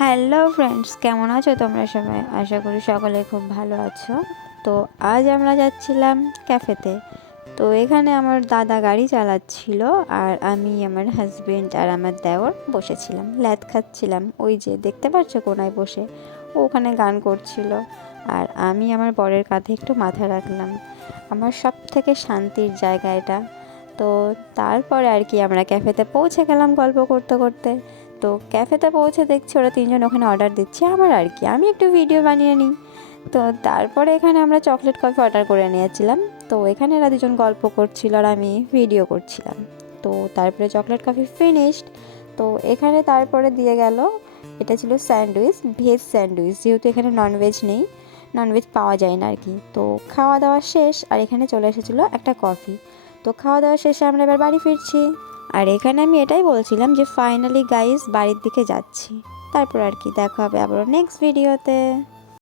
Hello friends, কেমন আছো তোমরা সবাই? আশা করি সকলে খুব ভালো আছো। তো আজ আমরা যাচ্ছিলাম ক্যাফেতে। তো এখানে আমার দাদা গাড়ি চালাচ্ছিল, আর আমি, আমার হাজবেন্ড আর আমার দেওর বসেছিলাম, ল্যাদ খাচ্ছিলাম। ওই যে দেখতে পাচ্ছ কোনায় বসে, ও ওখানে গান করছিল, আর আমি আমার বরের কাঁধে একটু মাথা রাখলাম। আমার সব থেকে শান্তির জায়গা এটা। তো তারপরে আর কি আমরা ক্যাফেতে পৌঁছে গেলাম গল্প করতে করতে। তো ক্যাফেতে পৌঁছে দেখছি ওরা তিনজন ওখানে অর্ডার দিচ্ছে, আমার আর কি, আমি একটু ভিডিও বানিয়ে নিই। তো তারপরে এখানে আমরা চকলেট কফি অর্ডার করে নিয়েছিলাম। তো এখানে এরা দুজন গল্প করছিল আর আমি ভিডিও করছিলাম। তো তারপরে চকলেট কফি ফিনিশড। তো এখানে তারপরে দিয়ে গেল, এটা ছিল স্যান্ডউইচ, ভেজ স্যান্ডউইচ, যেহেতু এখানে ননভেজ নেই, ননভেজ পাওয়া যায় না আর কি। তো খাওয়া দাওয়া শেষ, আর এখানে চলে এসেছিলো একটা কফি। তো খাওয়া দাওয়া শেষে আমরা এবার বাড়ি ফিরছি। আর এখানে আমি এটাই বলছিলাম যে ফাইনালি গাইস বাড়ির দিকে যাচ্ছি। তারপর আর কি দেখা হবে আবার নেক্সট ভিডিওতে।